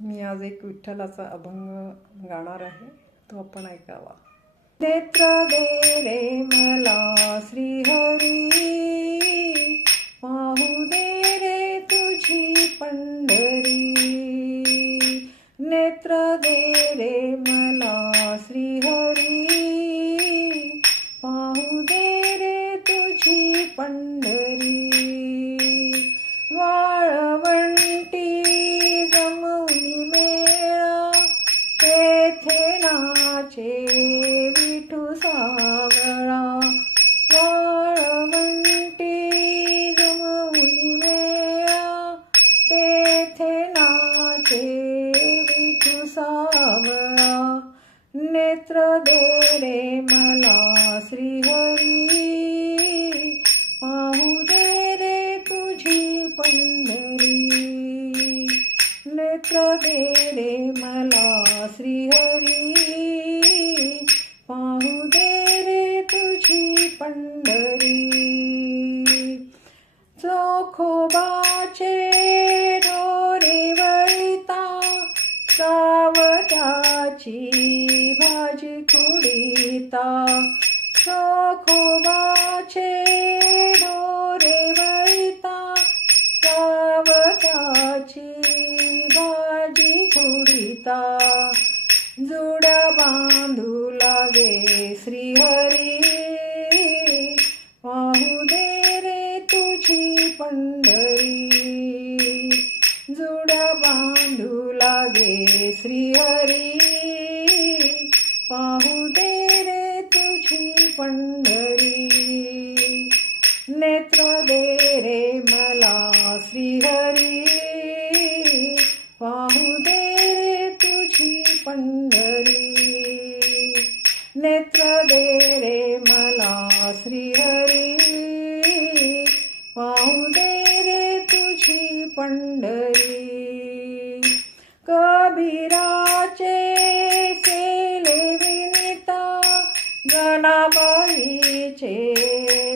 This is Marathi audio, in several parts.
मी आज एक विठ्ठलाचा अभंग गाणार आहे. तो आपण ऐकावा. नेत्र दे रे मला श्रीहरी. पाहू दे रे तुझी पंढरी. नेत्र दे रे मला श्रीहरी. पाहू दे रे तुझी पंढरी. तेथे नाचे विठू सावळा वाळवंटी जमवली मेळा तेथे नाचे विठू सावळा नेत्र दे रे मला श्रीहरी पाहू दे रे तुझी दे रे मला श्रीहरी. पाहू दे रे तुझी पंढरी. चोखोबाचे डोरे वळता सावताची भाजी कुडिता. चोखोबाचे भाजी जुडा बांधू लागे श्रीहरी. पाहू दे रे तुझी पंढरी. जुडा बांधू लागे श्रीहरी. पाहू दे रे तुझी पंढरी. श्रीहरी पाहू दे रे तुझी पंढरी. कबीराचे सेले विनिता गणाबाईचे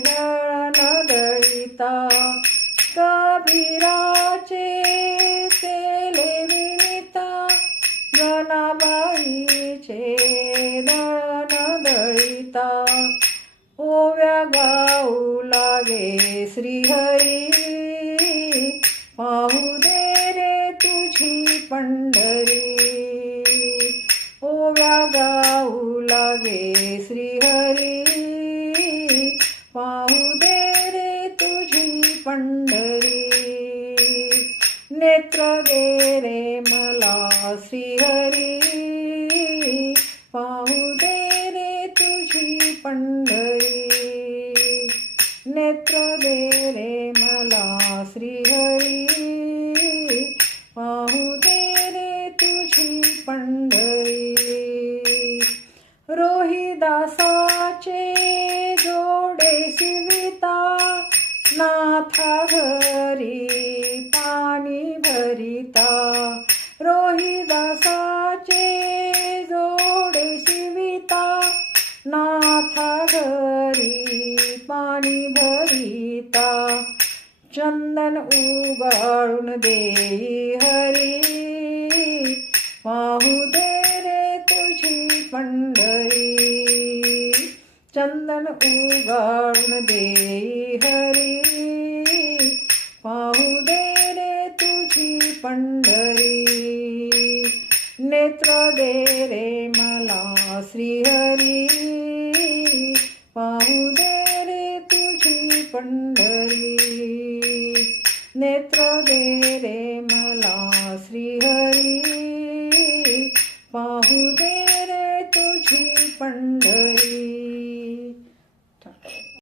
दळण दळिता कबीराचे सेले विनिता गणाबाईचे दळण दळिता ओव्या गाऊ लागे श्रीहरी. पाहू दे रे तुझी पंढरी. ओव्या गाऊ लागे श्रीहरी. पाहू दे रे तुझी पंढरी. नेत्र दे रे मला श्रीहरी. दे रे मला श्रीहरी. पाहू दे रे तुझी पंढरी. रोहिदासाचे जोडे शिविता नाथा घरी पाणी भरिता. रोहिदासाचे जोडे शिविता नाथा घरी पाणी भरिता. चंदन उगाळून देई हरी. पाहू दे रे तुझी पंढरी. चंदन उगाळून देई हरी. पाहू दे रे तुझी पंढरी. नेत्र दे रे मला श्रीहरी. पाहू दे रे तुझी पंढरी. रे